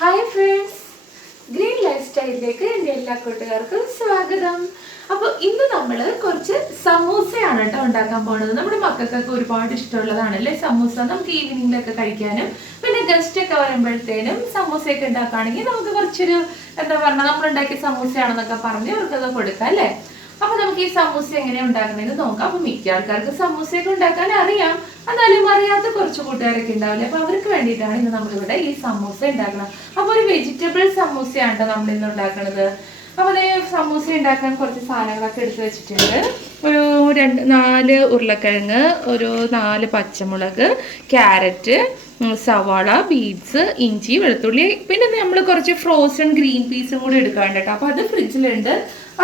Hi friends, green life സ്റ്റൈലിലേക്ക് എൻ്റെ എല്ലാ കൂട്ടുകാർക്കും സ്വാഗതം. അപ്പോൾ ഇന്ന് നമ്മൾ കുറച്ച് സമൂസയാണ് കേട്ടോ ഉണ്ടാക്കാൻ പോകുന്നത്. നമ്മുടെ മക്കൾക്കൊക്കെ ഒരുപാട് ഇഷ്ടമുള്ളതാണല്ലേ സമൂസ. നമുക്ക് ഈവനിങ്ങിലൊക്കെ കഴിക്കാനും പിന്നെ ഗസ്റ്റ് ഒക്കെ വരുമ്പോഴത്തേനും സമൂസയൊക്കെ ഉണ്ടാക്കുകയാണെങ്കിൽ നമുക്ക് കുറച്ചൊരു എന്താ പറഞ്ഞാൽ നമ്മളുണ്ടാക്കിയ സമൂസയാണെന്നൊക്കെ പറഞ്ഞ് അവർക്കൊക്കെ കൊടുക്കാം അല്ലേ. അപ്പൊ നമുക്ക് ഈ സമൂസ എങ്ങനെയാണ് ഉണ്ടാക്കുന്നതെന്ന് നോക്കാം. അപ്പൊ മിക്ക ആൾക്കാർക്ക് സമൂസയൊക്കെ ഉണ്ടാക്കാൻ അറിയാം, എന്നാലും അറിയാത്ത കുറച്ച് കൂട്ടുകാരൊക്കെ ഉണ്ടാവില്ലേ. അപ്പൊ അവർക്ക് വേണ്ടിയിട്ടാണ് ഇന്ന് നമ്മളിവിടെ ഈ സമൂസ ഉണ്ടാക്കണം. അപ്പൊ ഒരു വെജിറ്റബിൾ സമൂസയാണ് നമ്മൾ ഇന്ന് ഉണ്ടാക്കുന്നത്. അപ്പൊ അതേ സമൂസ ഉണ്ടാക്കാൻ കുറച്ച് സാധനങ്ങളൊക്കെ എടുത്ത് വെച്ചിട്ടുണ്ട്. ഒരു 4 ഉരുളക്കിഴങ്ങ്, ഒരു 4 പച്ചമുളക്, ക്യാരറ്റ്, സവാള, ബീൻസ്, ഇഞ്ചി, വെളുത്തുള്ളി, പിന്നെ നമ്മൾ കുറച്ച് ഫ്രോസൺ ഗ്രീൻ പീസും കൂടി എടുക്കാണ്ട് കേട്ടോ. അപ്പൊ അത് ഫ്രിഡ്ജിലുണ്ട്,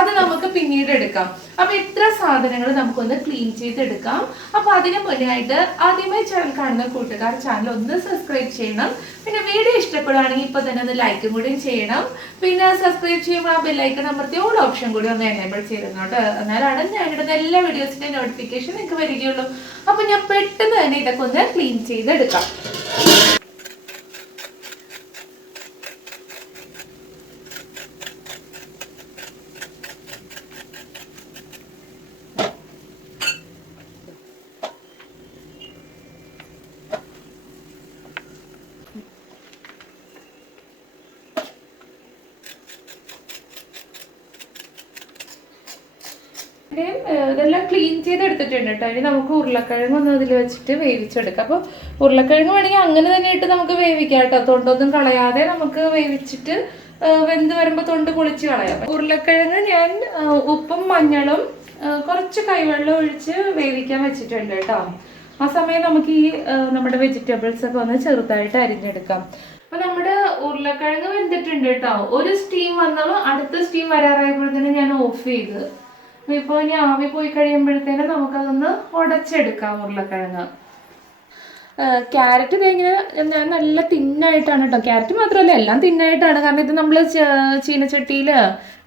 അത് നമുക്ക് പിന്നീട് എടുക്കാം. അപ്പൊ ഇത്ര സാധനങ്ങൾ നമുക്കൊന്ന് ക്ലീൻ ചെയ്തെടുക്കാം. അപ്പൊ അതിന് മുന്നായിട്ട് ആദ്യമായി ചാനൽ കാണുന്ന കൂട്ടുകാർ ചാനൽ ഒന്ന് സബ്സ്ക്രൈബ് ചെയ്യണം. പിന്നെ വീഡിയോ ഇഷ്ടപ്പെടുകയാണെങ്കിൽ ഇപ്പൊ തന്നെ ഒന്ന് ലൈക്കും കൂടി ചെയ്യണം. പിന്നെ സബ്സ്ക്രൈബ് ചെയ്യുമ്പോൾ ആ ബെല്ലൈക്കൺ അമർത്തി ഓൾ ഓപ്ഷൻ കൂടി ഒന്ന് എനേബിൾ ചെയ്തിരുന്നോട്ട്. എന്നാലാണ് ഞാനിടുന്ന എല്ലാ വീഡിയോസിന്റെ നോട്ടിഫിക്കേഷൻ നിങ്ങൾക്ക് വരികയുള്ളൂ. അപ്പൊ ഞാൻ പെട്ടെന്ന് തന്നെ ഇതൊക്കെ ഒന്ന് ക്ലീൻ ചെയ്തെടുക്കാം. ഇതെല്ലാം ക്ലീൻ ചെയ്തെടുത്തിട്ടുണ്ട് കേട്ടോ. ഇനി നമുക്ക് ഉരുളക്കിഴങ്ങ് ഒന്ന് അതിൽ വെച്ചിട്ട് വേവിച്ചെടുക്കാം. അപ്പോൾ ഉരുളക്കിഴങ്ങ് വേണമെങ്കിൽ അങ്ങനെ തന്നെ ഇട്ട് നമുക്ക് വേവിക്കാം കേട്ടോ. തൊണ്ടൊന്നും കളയാതെ നമുക്ക് വേവിച്ചിട്ട് വെന്ത് വരുമ്പോൾ തൊണ്ട് പൊളിച്ച് കളയാം. ഉരുളക്കിഴങ്ങ് ഞാൻ ഉപ്പും മഞ്ഞളും കുറച്ച് കൈവെള്ളം ഒഴിച്ച് വേവിക്കാൻ വെച്ചിട്ടുണ്ട് കേട്ടോ. ആ സമയം നമുക്ക് ഈ നമ്മുടെ വെജിറ്റബിൾസ് ഒക്കെ ഒന്ന് ചെറുതായിട്ട് അരിഞ്ഞെടുക്കാം. അപ്പൊ നമ്മുടെ ഉരുളക്കിഴങ്ങ് വെന്തിട്ടുണ്ട് കേട്ടോ. ഒരു സ്റ്റീം വന്നപ്പോൾ അടുത്ത സ്റ്റീം വരാറായപ്പോഴത്തേനും ഞാൻ ഓഫ് ചെയ്ത്. ഇപ്പോൾ ഇനി ആവി പോയി കഴിയുമ്പോഴത്തേനും നമുക്കതൊന്ന് ഉടച്ചെടുക്കാം ഉരുളക്കിഴങ്ങ്. ക്യാരറ്റ് ഇതെങ്ങനെ ഞാൻ നല്ല തിന്നായിട്ടാണ് കേട്ടോ. ക്യാരറ്റ് മാത്രമല്ല എല്ലാം തിന്നായിട്ടാണ്. കാരണം ഇത് നമ്മൾ ചീനച്ചട്ടിയിൽ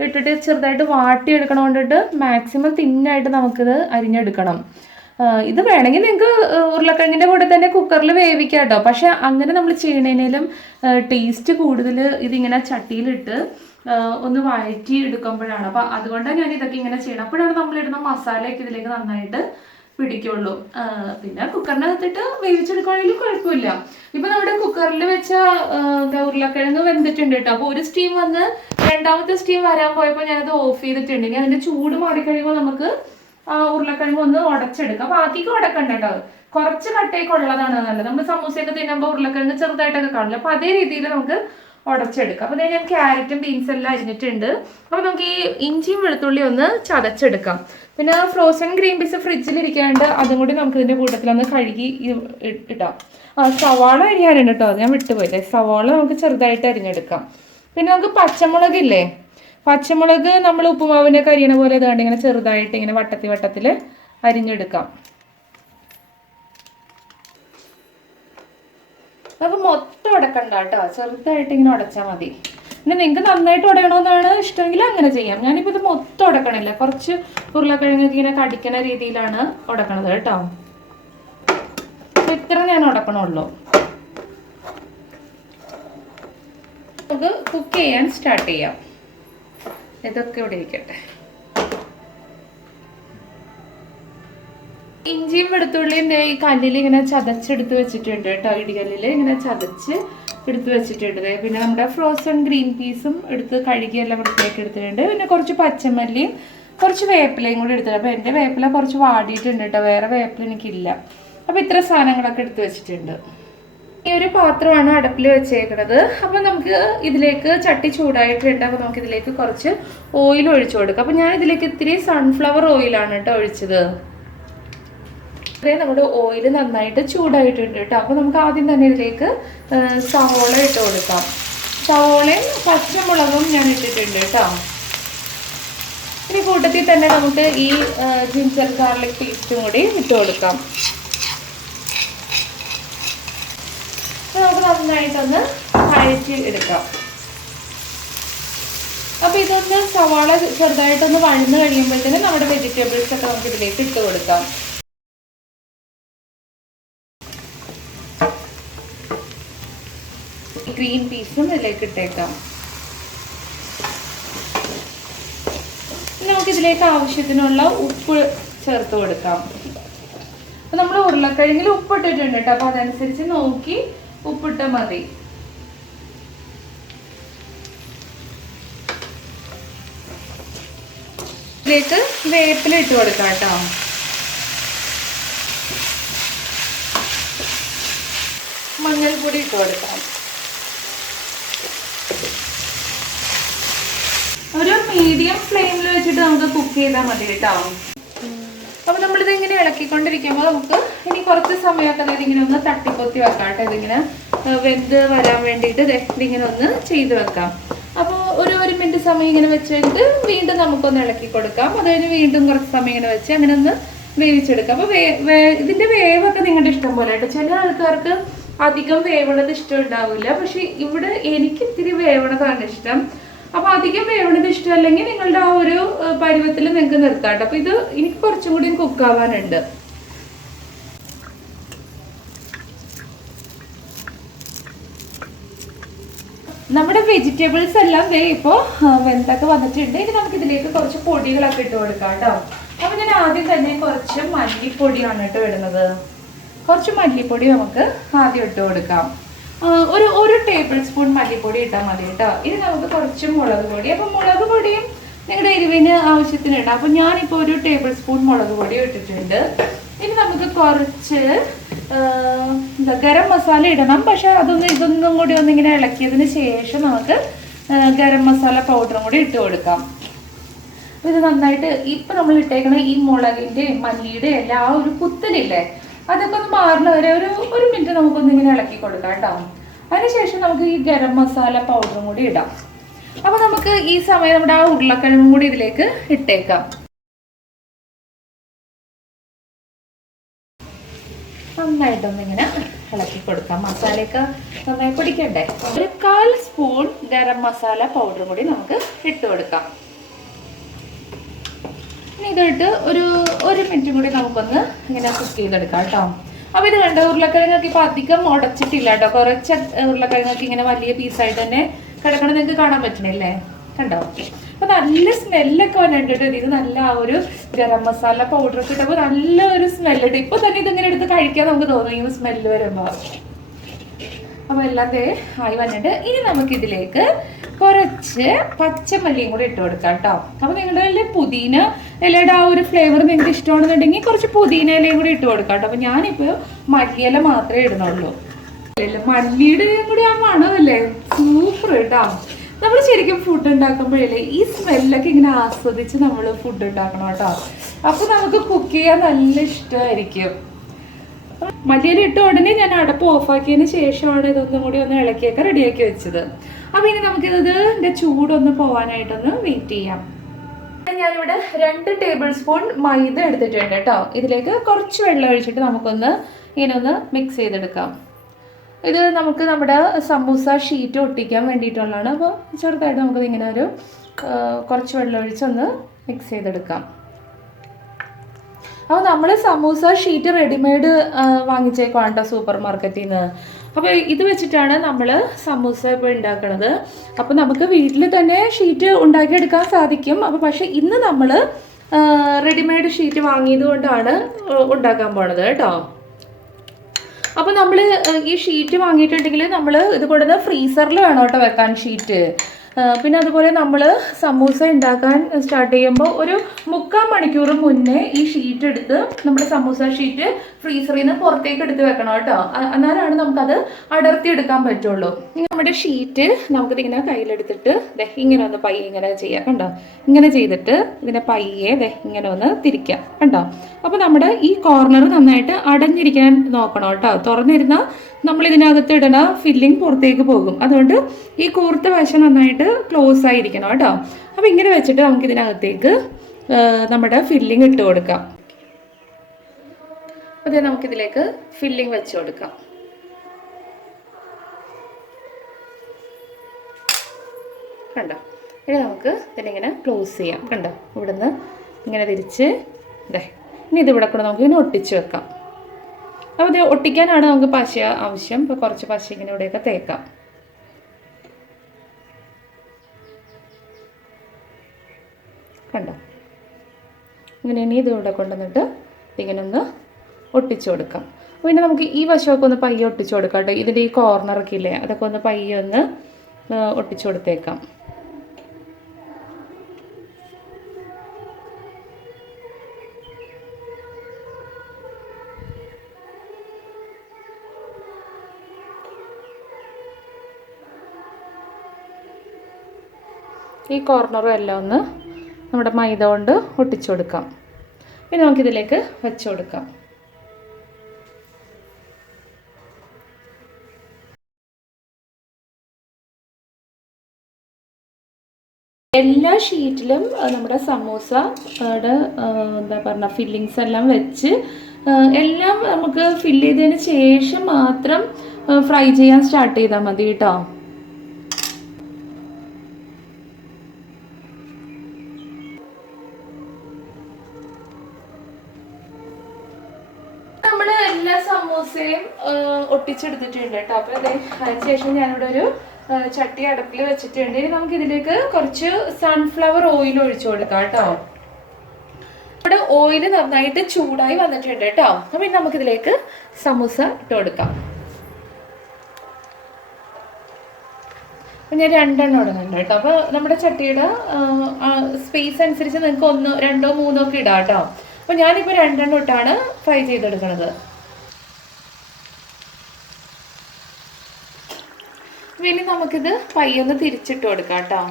ഇട്ടിട്ട് ചെറുതായിട്ട് വാട്ടിയെടുക്കണം കൊണ്ടിട്ട് മാക്സിമം തിന്നായിട്ട് നമുക്കിത് അരിഞ്ഞെടുക്കണം. ഇത് വേണമെങ്കിൽ നിങ്ങൾക്ക് ഉരുളക്കിഴങ്ങിൻ്റെ കൂടെ തന്നെ കുക്കറിൽ വേവിക്കാം കേട്ടോ. പക്ഷെ അങ്ങനെ നമ്മൾ ചെയ്യണേലും ടേസ്റ്റ് കൂടുതൽ ഇതിങ്ങനെ ചട്ടിയിലിട്ട് ഒന്ന് വഴറ്റി എടുക്കുമ്പോഴാണ്. അപ്പം അതുകൊണ്ടാണ് ഞാൻ ഇതൊക്കെ ഇങ്ങനെ ചെയ്യണം. അപ്പോഴാണ് നമ്മളിടുന്ന മസാലയൊക്കെ ഇതിലേക്ക് നന്നായിട്ട് പിടിക്കുള്ളൂ. പിന്നെ കുക്കറിനകത്തിട്ട് വേവിച്ചെടുക്കുകയാണെങ്കിലും കുഴപ്പമില്ല. ഇപ്പൊ നമ്മുടെ കുക്കറിൽ വെച്ച ഉരുളക്കിഴങ്ങ് വെന്തിട്ടുണ്ട് കേട്ടോ. അപ്പൊ ഒരു സ്റ്റീം വന്ന് രണ്ടാമത്തെ സ്റ്റീം വരാൻ പോയപ്പോൾ ഞാനത് ഓഫ് ചെയ്തിട്ടുണ്ട്. ഇനി അതിന്റെ ചൂട് മാറിക്കഴിയുമ്പോൾ നമുക്ക് ഉരുളക്കിഴങ്ങ് ഒന്ന് ഉടച്ചെടുക്കാം. അപ്പൊ അധികം ഉടക്കണ്ട കേട്ടോ, കുറച്ച് കട്ടയൊക്കെ ഉള്ളതാണ് നല്ലത്. നമ്മൾ സമൂസയൊക്കെ തിന്നുമ്പോൾ ഉരുളക്കിഴങ്ങ് ചെറുതായിട്ടൊക്കെ കാണില്ല. അപ്പൊ അതേ രീതിയിൽ നമുക്ക് ഉടച്ചെടുക്കാം. അപ്പൊ ഞാൻ ക്യാരറ്റും ബീൻസ് എല്ലാം അരിഞ്ഞിട്ടുണ്ട്. അപ്പൊ നമുക്ക് ഈ ഇഞ്ചിയും വെളുത്തുള്ളി ഒന്ന് ചതച്ചെടുക്കാം. പിന്നെ ഫ്രോസൺ ഗ്രീൻ പീസ് ഫ്രിഡ്ജിലിരിക്കാണ്ട് അതും കൂടി നമുക്ക് ഇതിന്റെ കൂട്ടത്തിലൊന്ന് കഴുകി ഇടാം. സവാള അരിയാനുണ്ട് കേട്ടോ, അത് ഞാൻ വിട്ടുപോയില്ലേ. സവാള നമുക്ക് ചെറുതായിട്ട് അരിഞ്ഞെടുക്കാം. പിന്നെ നമുക്ക് പച്ചമുളക് ഇല്ലേ, പച്ചമുളക് നമ്മൾ ഉപ്പുമാവിനൊക്കെ അരിയണ പോലെ ഇതാണ്ട് ഇങ്ങനെ ചെറുതായിട്ട് ഇങ്ങനെ വട്ടത്തിൽ അരിഞ്ഞെടുക്കാം. നമുക്ക് മൊത്തം ഉടക്കണ്ട കേട്ടോ, ചെറുതായിട്ട് ഇങ്ങനെ ഉടച്ചാൽ മതി. പിന്നെ നിങ്ങൾക്ക് നന്നായിട്ട് ഉടയണമെന്നാണ് ഇഷ്ടമെങ്കിൽ അങ്ങനെ ചെയ്യാം. ഞാനിപ്പോൾ ഇത് മൊത്തം ഉടക്കണില്ല, കുറച്ച് ഉരുളക്കിഴങ്ങ് ഇങ്ങനെ കടിക്കണ രീതിയിലാണ് ഉടക്കണത് കേട്ടോ. ഇത്ര ഞാൻ ഉടക്കണുള്ളൂ. നമുക്ക് കുക്ക് ചെയ്യാൻ സ്റ്റാർട്ട് ചെയ്യാം. ഇതൊക്കെ ഇവിടെ ഇരിക്കട്ടെ. ഇഞ്ചിയും വെളുത്തുള്ളിയും ഈ കല്ലിൽ ഇങ്ങനെ ചതച്ചെടുത്ത് വെച്ചിട്ടുണ്ട് കേട്ടോ. ഇടികല്ലിൽ ഇങ്ങനെ ചതച്ച് എടുത്ത് വെച്ചിട്ടുണ്ട്. പിന്നെ നമ്മുടെ ഫ്രോസൺ ഗ്രീൻ പീസും എടുത്ത് കഴുകിയെല്ലാം വൃത്തിയാക്കി എടുത്തിട്ടുണ്ട്. പിന്നെ കുറച്ച് പച്ചമല്ലിയും കുറച്ച് വേപ്പിലയും കൂടി എടുത്തിട്ടുണ്ട്. അപ്പോൾ എൻ്റെ വേപ്പില കുറച്ച് വാടിയിട്ടുണ്ട് കേട്ടോ, വേറെ വേപ്പില എനിക്കില്ല. അപ്പോൾ ഇത്ര സാധനങ്ങളൊക്കെ എടുത്ത് വെച്ചിട്ടുണ്ട്. ഈ ഒരു പാത്രമാണ് അടുപ്പിൽ വെച്ചേക്കുന്നത്. അപ്പം നമുക്ക് ഇതിലേക്ക് ചട്ടി ചൂടായിട്ടുണ്ട്. അപ്പോൾ നമുക്ക് ഇതിലേക്ക് കുറച്ച് ഓയിൽ ഒഴിച്ചു കൊടുക്കാം. അപ്പം ഞാൻ ഇതിലേക്ക് ഇത്തിരി സൺഫ്ലവർ ഓയിലാണ് കേട്ടോ ഒഴിച്ചത്. നമ്മുടെ ഓയിൽ നന്നായിട്ട് ചൂടായിട്ടുണ്ട് കേട്ടോ. അപ്പോൾ നമുക്ക് ആദ്യം തന്നെ ഇതിലേക്ക് സവോള ഇട്ട് കൊടുക്കാം. സവോളയും പച്ചമുളകും ഞാൻ ഇട്ടിട്ടുണ്ട് കേട്ടോ. ഇനി കൂട്ടത്തിൽ തന്നെ നമുക്ക് ഈ ജിഞ്ചർ ഗാർലിക് പേസ്റ്റും കൂടി ഇട്ട് കൊടുക്കാം. നമുക്ക് നന്നായിട്ടൊന്ന് വഴറ്റി എടുക്കാം. അപ്പോൾ ഇതൊന്ന് സവാള ചെറുതായിട്ടൊന്ന് വഴന്ന് കഴിയുമ്പോഴത്തേനും നമ്മുടെ വെജിറ്റബിൾസ് ഒക്കെ നമുക്ക് ഇതിലേക്ക് ഇട്ട് കൊടുക്കാം. ഗ്രീൻ പീസും ഇതിലേക്ക് ഇട്ടേക്കാം. നമുക്കിതിലേക്ക് ആവശ്യത്തിനുള്ള ഉപ്പ് ചേർത്ത് കൊടുക്കാം. അപ്പം നമ്മൾ ഉരുളക്കിഴങ്ങിൽ ഉപ്പിട്ടിട്ടുണ്ട് കേട്ടോ. അപ്പം അതനുസരിച്ച് നോക്കി ഉപ്പിട്ടാൽ മതി. ഇതിലേക്ക് വേപ്പില ഇട്ട് കൊടുക്കാം കേട്ടോ. മഞ്ഞൾപ്പൊടി ഇട്ട് കൊടുക്കാം. ഒരു മീഡിയം ഫ്ലെയിമിൽ വെച്ചിട്ട് നമുക്ക് കുക്ക് ചെയ്താൽ മതി കേട്ടോ. അപ്പോൾ നമ്മളിത് ഇങ്ങനെ ഇളക്കിക്കൊണ്ടിരിക്കുമ്പോൾ നമുക്ക് ഇനി കുറച്ച് സമയമൊക്കെ ഇതിങ്ങനെ ഒന്ന് തട്ടിപ്പൊത്തി വെക്കാം കേട്ടോ. ഇതിങ്ങനെ വെന്ത് വരാൻ വേണ്ടിയിട്ട് ഇതിങ്ങനെ ഒന്ന് ചെയ്ത് വെക്കാം. അപ്പോൾ ഒരു മിനിറ്റ് സമയം ഇങ്ങനെ വെച്ച് കഴിഞ്ഞിട്ട് വീണ്ടും നമുക്കൊന്ന് ഇളക്കി കൊടുക്കാം. അത് കഴിഞ്ഞ് വീണ്ടും കുറച്ച് സമയം ഇങ്ങനെ വെച്ച് അങ്ങനെ ഒന്ന് വേവിച്ചെടുക്കാം. അപ്പോൾ ഇതിൻ്റെ വേവൊക്കെ നിങ്ങളുടെ ഇഷ്ടം പോലെ കേട്ടോ. ചില ആൾക്കാർക്ക് അധികം വേവണത് ഇഷ്ടം ഉണ്ടാവില്ല. പക്ഷെ ഇവിടെ എനിക്ക് ഇത്തിരി വേവണതാണ് ഇഷ്ടം. അപ്പോൾ അധികം വേവണത് ഇഷ്ടമല്ലെങ്കിൽ നിങ്ങളുടെ ആ ഒരു പരുവത്തിൽ നിങ്ങൾക്ക് നിർത്താം കേട്ടോ. അപ്പോൾ ഇത് എനിക്ക് കുറച്ചും കൂടി കുക്കാവാനുണ്ട്. നമ്മുടെ വെജിറ്റബിൾസ് എല്ലാം ഇപ്പോൾ വെന്തൊക്കെ വന്നിട്ടുണ്ട്. ഇനി നമുക്ക് ഇതിലേക്ക് കുറച്ച് പൊടികളൊക്കെ ഇട്ട് കൊടുക്കാം കേട്ടോ. അപ്പോൾ ഞാൻ ആദ്യം തന്നെ കുറച്ച് മല്ലിപ്പൊടിയാണ് കേട്ടോ ഇടുന്നത്. കുറച്ച് മല്ലിപ്പൊടി നമുക്ക് ആദ്യം ഇട്ട് കൊടുക്കാം. ഒരു ടേബിൾ സ്പൂൺ മല്ലിപ്പൊടി ഇട്ടാൽ മതി കേട്ടോ. ഇനി നമുക്ക് കുറച്ച് മുളക് പൊടി. അപ്പോൾ മുളക് പൊടിയും നിങ്ങളുടെ എരിവിന് ആവശ്യത്തിന് ഇടാം. അപ്പോൾ ഞാനിപ്പോൾ ഒരു ടേബിൾ സ്പൂൺ മുളക് പൊടി ഇട്ടിട്ടുണ്ട്. ഇനി നമുക്ക് കുറച്ച് ഗരം മസാല ഇടണം. പക്ഷെ ഇതൊന്നും കൂടി ഒന്നിങ്ങനെ ഇളക്കിയതിന് ശേഷം നമുക്ക് ഗരം മസാല പൗഡറും കൂടി ഇട്ട് കൊടുക്കാം. ഇത് നന്നായിട്ട് ഇപ്പം നമ്മൾ ഇട്ടേക്കണ ഈ മുളകിൻ്റെ മല്ലിയുടെ എല്ലാ ഒരു കുത്തലില്ലേ, അതൊക്കെ ഒന്ന് മാറുന്ന വരെ ഒരു മിനിറ്റ് നമുക്കൊന്നിങ്ങനെ ഇളക്കി കൊടുക്കാം കേട്ടോ. അതിനുശേഷം നമുക്ക് ഈ ഗരം മസാല പൗഡറും കൂടി ഇടാം. അപ്പോൾ നമുക്ക് ഈ സമയം നമ്മുടെ ആ ഉരുളക്കിഴങ്ങും കൂടി ഇതിലേക്ക് ഇട്ടേക്കാം. നന്നായിട്ടൊന്നിങ്ങനെ ഇളക്കി കൊടുക്കാം. മസാലയൊക്കെ നന്നായി പിടിക്കണ്ടേ. ഒരു 1/4 സ്പൂൺ ഗരം മസാല പൗഡറും കൂടി നമുക്ക് ഇട്ട് കൊടുക്കാം. ഇനി ഇതിട്ട് ഒരു മിനിറ്റും കൂടി നമുക്കൊന്ന് ഇങ്ങനെ കുക്ക് ചെയ്തെടുക്കാം കേട്ടോ. അപ്പോൾ ഇത് കണ്ടോ, ഉരുളക്കിഴങ്ങൊക്കെ ഇപ്പോൾ അധികം ഉടച്ചിട്ടില്ല കേട്ടോ. കുറച്ച് ഉരുളക്കിഴങ്ങൊക്കെ ഇങ്ങനെ വലിയ പീസായിട്ട് തന്നെ കിടക്കണം. നിങ്ങൾക്ക് കാണാൻ പറ്റണില്ലേ, കണ്ടോ? അപ്പോൾ നല്ല സ്മെല്ലൊക്കെ വന്നിട്ട് ഇത് നല്ല ആ ഒരു ഗരം മസാല പൗഡർ ഒക്കെ ഇട്ടപ്പോൾ നല്ല ഒരു സ്മെല്ലിട്ട് ഇപ്പോൾ തന്നെ ഇതിങ്ങനെ എടുത്ത് കഴിക്കാൻ നമുക്ക് തോന്നും ഈ സ്മെല്ല് വരുമ്പോൾ. അപ്പോൾ എല്ലാം ആയി വന്നിട്ട് ഇനി നമുക്കിതിലേക്ക് കുറച്ച് പച്ചമല്ലിയും കൂടി ഇട്ട് കൊടുക്കാം കേട്ടോ. അപ്പോൾ നിങ്ങളുടെ കയ്യിൽ പുതിന ഇലയുടെ ആ ഒരു ഫ്ലേവർ നിങ്ങൾക്ക് ഇഷ്ടമാണെന്നുണ്ടെങ്കിൽ കുറച്ച് പുതിന ഇലയും കൂടി ഇട്ട് കൊടുക്കാം കേട്ടോ. അപ്പോൾ ഞാനിപ്പോൾ മല്ലിയില മാത്രമേ ഇടുന്നുള്ളൂ. മല്ലിയുടെ കൂടി ആ മണമല്ലേ സൂപ്പർ കേട്ടോ. നമ്മൾ ശരിക്കും ഫുഡ് ഉണ്ടാക്കുമ്പോഴല്ലേ ഈ സ്മെല്ലൊക്കെ ഇങ്ങനെ ആസ്വദിച്ച് നമ്മൾ ഫുഡ് ഉണ്ടാക്കണം കേട്ടോ. അപ്പോൾ നമുക്ക് കുക്ക് ചെയ്യാൻ നല്ല ഇഷ്ടമായിരിക്കും. മല്ലിയില ഇട്ട ഉടനെ ഞാൻ അടപ്പ് ഓഫാക്കിയതിന് ശേഷമാണ് ഇതൊന്നും കൂടി ഒന്ന് ഇളക്കിയൊക്കെ റെഡിയാക്കി വെച്ചത്. അപ്പോൾ ഇനി നമുക്കിതിൻ്റെ ചൂടൊന്ന് പോകാനായിട്ടൊന്ന് വെയിറ്റ് ചെയ്യാം. ഞാനിവിടെ 2 ടേബിൾ സ്പൂൺ മൈദ എടുത്തിട്ടുണ്ട് കേട്ടോ. ഇതിലേക്ക് കുറച്ച് വെള്ളം ഒഴിച്ചിട്ട് നമുക്കൊന്ന് ഇങ്ങനെ ഒന്ന് മിക്സ് ചെയ്തെടുക്കാം. ഇത് നമുക്ക് നമ്മുടെ സമൂസ ഷീറ്റ് ഒട്ടിക്കാൻ വേണ്ടിയിട്ടുള്ളതാണ്. അപ്പോൾ ചെറുതായിട്ട് നമുക്കിതിങ്ങനെ കുറച്ച് വെള്ളം ഒഴിച്ചൊന്ന് മിക്സ് ചെയ്തെടുക്കാം. അപ്പോൾ നമ്മൾ സമൂസ ഷീറ്റ് റെഡിമെയ്ഡ് വാങ്ങിച്ചേക്കുവാണ് കേട്ടോ സൂപ്പർ മാർക്കറ്റിൽ നിന്ന്. അപ്പോൾ ഇത് വെച്ചിട്ടാണ് നമ്മൾ സമൂസ ഇപ്പോൾ ഉണ്ടാക്കുന്നത്. അപ്പോൾ നമുക്ക് വീട്ടിൽ തന്നെ ഷീറ്റ് ഉണ്ടാക്കിയെടുക്കാൻ സാധിക്കും. അപ്പോൾ പക്ഷേ ഇന്ന് നമ്മൾ റെഡിമെയ്ഡ് ഷീറ്റ് വാങ്ങിയത് കൊണ്ടാണ് ഉണ്ടാക്കാൻ പോണത് കേട്ടോ. അപ്പോൾ നമ്മൾ ഈ ഷീറ്റ് വാങ്ങിയിട്ടുണ്ടെങ്കിൽ നമ്മൾ ഇത് കൊടുത്ത് ഫ്രീസറിൽ വേണം കേട്ടോ വെക്കാൻ ഷീറ്റ്. പിന്നെ അതുപോലെ നമ്മൾ സമൂസ ഉണ്ടാക്കാൻ സ്റ്റാർട്ട് ചെയ്യുമ്പോൾ ഒരു 3/4 മണിക്കൂർ മുന്നേ ഈ ഷീറ്റ് എടുത്ത് നമ്മുടെ സമൂസ ഷീറ്റ് ഫ്രീസറിൽ നിന്ന് പുറത്തേക്ക് എടുത്ത് വെക്കണം കേട്ടോ. എന്നാലാണ് നമുക്കത് അടർത്തി എടുക്കാൻ പറ്റുള്ളൂ. നമ്മുടെ ഷീറ്റ് നമുക്കിതിങ്ങനെ കയ്യിലെടുത്തിട്ട് ഇങ്ങനെ ഒന്ന് പയ്യെ ഇങ്ങനെ ചെയ്യാം കണ്ടോ. ഇങ്ങനെ ചെയ്തിട്ട് ഇതിനെ പയ്യെ ഇങ്ങനെ ഒന്ന് തിരിക്കാം കണ്ടോ. അപ്പോൾ നമ്മുടെ ഈ കോർണർ നന്നായിട്ട് അടഞ്ഞിരിക്കാൻ നോക്കണം കേട്ടോ. തുറന്നിരുന്നാൽ നമ്മൾ ഇതിനകത്ത് ഇടുന്ന ഫില്ലിങ് പുറത്തേക്ക് പോകും. അതുകൊണ്ട് ഈ കൂർത്ത വശം നന്നായിട്ട് ക്ലോസ് ആയിരിക്കണം കേട്ടോ. അപ്പോൾ ഇങ്ങനെ വെച്ചിട്ട് നമുക്ക് ഇതിനകത്തേക്ക് നമ്മുടെ ഫില്ലിങ് ഇട്ട് കൊടുക്കാം. അതെ, നമുക്കിതിലേക്ക് ഫില്ലിങ് വെച്ച് കൊടുക്കാം. കണ്ടോ. ഇനി നമുക്ക് ഇതിനിങ്ങനെ ക്ലോസ് ചെയ്യാം കണ്ടോ. ഇവിടുന്ന് ഇങ്ങനെ തിരിച്ച് ഇനി ഇതിവിടെ കൂടെ നമുക്ക് ഇങ്ങനെ ഒട്ടിച്ച് വെക്കാം. അപ്പോൾ ഇത് ഒട്ടിക്കാനാണ് നമുക്ക് പശ ആവശ്യം. ഇപ്പോൾ കുറച്ച് പശ ഇങ്ങനെ ഇവിടെയൊക്കെ തേക്കാം. കണ്ടോ. ഇങ്ങനെ ഇനി ഇതിവിടെ കൊണ്ടുവന്നിട്ട് ഇങ്ങനെ ഒന്ന് ഒട്ടിച്ചു കൊടുക്കാം. പിന്നെ നമുക്ക് ഈ വശമൊക്കെ ഒന്ന് പയ്യെ ഒട്ടിച്ചു കൊടുക്കാം കേട്ടോ. ഇതിൻ്റെ ഈ കോർണറൊക്കെ ഇല്ലേ, അതൊക്കെ ഒന്ന് പയ്യെ ഒന്ന് ഒട്ടിച്ചു കൊടുത്തേക്കാം. ഈ കോർണറും എല്ലാം ഒന്ന് നമ്മുടെ മൈദ കൊണ്ട് ഒട്ടിച്ചു കൊടുക്കാം. പിന്നെ നമുക്കിതിലേക്ക് വെച്ച് കൊടുക്കാം. എല്ലാ ഷീറ്റിലും നമ്മുടെ സമൂസയുടെ എന്താ പറയുക ഫില്ലിങ്സ് എല്ലാം വെച്ച് എല്ലാം നമുക്ക് ഫില്ല് ചെയ്തതിന് ശേഷം മാത്രം ഫ്രൈ ചെയ്യാൻ സ്റ്റാർട്ട് ചെയ്താൽ മതി കേട്ടോ. നമ്മൾ എല്ലാ സമൂസയും ഒട്ടിച്ചെടുത്തിട്ടുണ്ട് കേട്ടോ. അപ്പോൾ അതിനുശേഷം ഞാനിവിടെ ഒരു ചട്ടി അടുപ്പിൽ വെച്ചിട്ടുണ്ട്. ഇനി നമുക്ക് ഇതിലേക്ക് കുറച്ച് സൺഫ്ലവർ ഓയിൽ ഒഴിച്ചു കൊടുക്കാം കേട്ടോ. ഇവിടെ ഓയിൽ നന്നായിട്ട് ചൂടായി വന്നിട്ടുണ്ട് കേട്ടോ. അപ്പം ഇനി നമുക്കിതിലേക്ക് സമൂസ ഇട്ട് കൊടുക്കാം. ഞാൻ 2 എണ്ണം ഇടുന്നുണ്ട് കേട്ടോ. അപ്പോൾ നമ്മുടെ ചട്ടിയുടെ സ്പേസ് അനുസരിച്ച് നിങ്ങൾക്ക് 1, 2, 3 ഒക്കെ ഇടാം കേട്ടോ. അപ്പോൾ ഞാനിപ്പോൾ 2 എണ്ണം ഇട്ടാണ് ഫ്രൈ ചെയ്തെടുക്കുന്നത്. ഇനി നമുക്കിത് പയ്യൊന്ന് തിരിച്ചിട്ട് കൊടുക്കാം കേട്ടോ.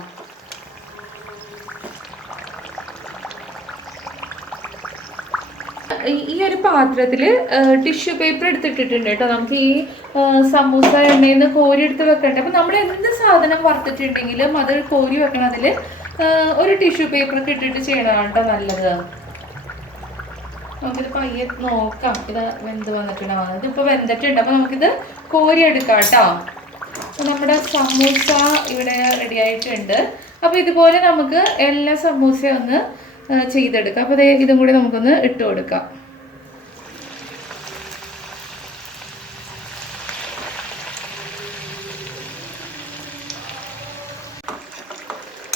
ഈ ഒരു പാത്രത്തിൽ ടിഷ്യൂ പേപ്പർ എടുത്തിട്ടിട്ടുണ്ട് കേട്ടോ. നമുക്ക് ഈ സമൂസ എണ്ണയിൽ നിന്ന് കോരി എടുത്ത് വെക്കണ്ടേ. അപ്പം നമ്മൾ എന്ത് സാധനം വറുത്തിട്ടുണ്ടെങ്കിലും അത് കോരി വെക്കണതിൽ ഒരു ടിഷ്യൂ പേപ്പർ ഇട്ടിട്ട് ചെയ്യണതാണ് കേട്ടോ നല്ലത്. നമുക്കിത് പയ്യെ നോക്കാം ഇത് വെന്ത് വന്നിട്ടുണ്ടോ. ഇതിപ്പോൾ വെന്തിട്ടുണ്ട്. അപ്പോൾ നമുക്കിത് കോരി എടുക്കാം കേട്ടോ. നമ്മുടെ സമൂസ ഇവിടെ റെഡി ആയിട്ടുണ്ട്. അപ്പോൾ ഇതുപോലെ നമുക്ക് എല്ലാ സമൂസയും ഒന്ന് ചെയ്തെടുക്കാം. അപ്പോൾ ഇതും കൂടി നമുക്കൊന്ന് ഇട്ട് കൊടുക്കാം.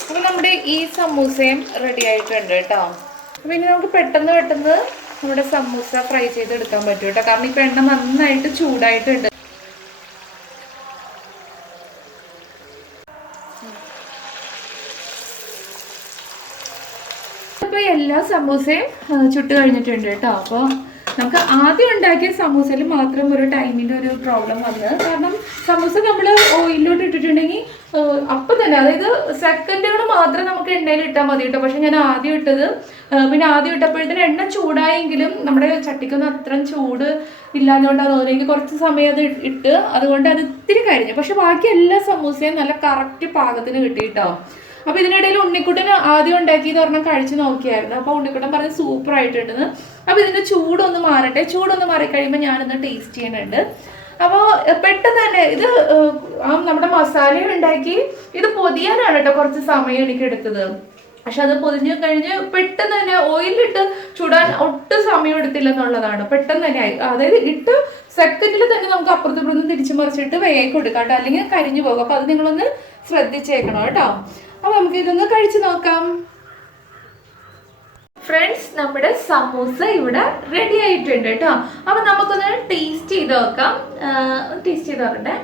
അപ്പോൾ നമ്മുടെ ഈ സമൂസയും റെഡി ആയിട്ടുണ്ട് കേട്ടോ. അപ്പോൾ ഇനി നമുക്ക് പെട്ടെന്ന് നമ്മുടെ സമൂസ ഫ്രൈ ചെയ്തെടുക്കാൻ പറ്റും കേട്ടോ. കാരണം ഇപ്പോൾ എണ്ണ നന്നായിട്ട് ചൂടായിട്ടുണ്ട്. ഇപ്പോൾ എല്ലാ സമൂസയും ചുട്ട് കഴിഞ്ഞിട്ടുണ്ട് കേട്ടോ. അപ്പോൾ നമുക്ക് ആദ്യം ഉണ്ടാക്കിയ സമൂസയിൽ മാത്രം ഒരു ടൈമിൻ്റെ ഒരു പ്രോബ്ലം വന്നത്. കാരണം സമൂസ നമ്മൾ ഓയിലോട്ട് ഇട്ടിട്ടുണ്ടെങ്കിൽ അപ്പം തന്നെ, അതായത് സെക്കൻഡുകൾ മാത്രം നമുക്ക് എണ്ണയിൽ ഇട്ടാൽ മതി കേട്ടോ. പക്ഷെ ഞാൻ ആദ്യം ഇട്ടത്, പിന്നെ ആദ്യം ഇട്ടപ്പോഴത്തേന് എണ്ണ ചൂടായെങ്കിലും നമ്മുടെ ചട്ടിക്കൊന്നും അത്രയും ചൂട് ഇല്ലാതുകൊണ്ടാണ് തോന്നിയെങ്കിൽ കുറച്ച് സമയം അത് ഇട്ട്, അതുകൊണ്ട് അത് ഇത്തിരി കരിഞ്ഞു. പക്ഷെ ബാക്കി എല്ലാ സമൂസയും നല്ല കറക്റ്റ് പാകത്തിന് കിട്ടി കേട്ടോ. അപ്പോൾ ഇതിനിടയിൽ ഉണ്ണിക്കുട്ടൻ ആദ്യം ഉണ്ടാക്കിയെന്ന് പറഞ്ഞാൽ കഴിച്ച് നോക്കിയായിരുന്നു. അപ്പോൾ ഉണ്ണിക്കുട്ടൻ പറഞ്ഞ് സൂപ്പർ ആയിട്ടുണ്ടെന്ന്. അപ്പോൾ ഇതിൻ്റെ ചൂടൊന്ന് മാറട്ടെ. ചൂടൊന്ന് മാറിക്കഴിയുമ്പോൾ ഞാനൊന്ന് ടേസ്റ്റ് ചെയ്യുന്നുണ്ട്. അപ്പോൾ പെട്ടെന്ന് തന്നെ ഇത് നമ്മുടെ മസാലയും ഉണ്ടാക്കി ഇത് പൊതിയാനാണ് കേട്ടോ കുറച്ച് സമയം എനിക്ക് എടുത്തത്. പക്ഷെ അത് പൊതിഞ്ഞു കഴിഞ്ഞ് പെട്ടെന്ന് തന്നെ ഓയിലിട്ട് ചൂടാൻ ഒട്ടും സമയം എടുത്തില്ലെന്നുള്ളതാണ്. പെട്ടെന്ന് തന്നെ ആയി. അതായത് ഇട്ട് സെക്കൻഡിൽ തന്നെ നമുക്ക് അപ്പുറത്ത് ഇപ്പുറത്ത് തിരിച്ചു മറിച്ചിട്ട് വേഗം കൊടുക്കാം കേട്ടോ, അല്ലെങ്കിൽ കരിഞ്ഞു പോകും. അപ്പോൾ അത് നിങ്ങളൊന്ന് ശ്രദ്ധിച്ചേക്കണം കേട്ടോ. അപ്പോൾ നമുക്ക് ഇതൊന്ന് കഴിച്ചു നോക്കാം. ഫ്രണ്ട്സ്, നമ്മുടെ സമൂസ ഇവിടെ റെഡി ആയിട്ടുണ്ട് കേട്ടോ. അപ്പോൾ നമുക്കൊന്ന് ടേസ്റ്റ് ചെയ്ത് നോക്കാം. ടേസ്റ്റ് ചെയ്ത് നോക്കട്ടെ.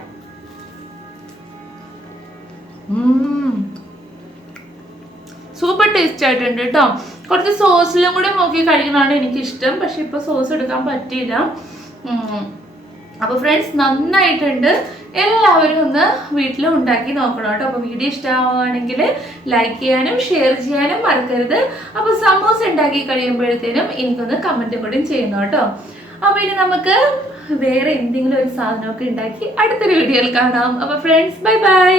സൂപ്പർ ടേസ്റ്റ് ആയിട്ടുണ്ട് കേട്ടോ. കുറച്ച് സോസിലും കൂടെ നോക്കി കഴിക്കുന്നതാണ് എനിക്കിഷ്ടം. പക്ഷെ ഇപ്പോൾ സോസ് എടുക്കാൻ പറ്റിയില്ല. അപ്പോൾ ഫ്രണ്ട്സ്, നന്നായിട്ടുണ്ട്. എല്ലാവരും ഒന്ന് വീട്ടിൽ ഉണ്ടാക്കി നോക്കണം കേട്ടോ. അപ്പോൾ വീഡിയോ ഇഷ്ടമാവുകയാണെങ്കിൽ ലൈക്ക് ചെയ്യാനും ഷെയർ ചെയ്യാനും മറക്കരുത്. അപ്പോൾ സമൂസ ഉണ്ടാക്കി കഴിയുമ്പോഴത്തേനും എനിക്കൊന്ന് കമൻറ്റും കൂടി ചെയ്യണം കേട്ടോ. അപ്പോൾ ഇനി നമുക്ക് വേറെ എന്തെങ്കിലും ഒരു സാധനമൊക്കെ ഉണ്ടാക്കി അടുത്തൊരു വീഡിയോയിൽ കാണാം. അപ്പോൾ ഫ്രണ്ട്സ്, ബൈ ബൈ.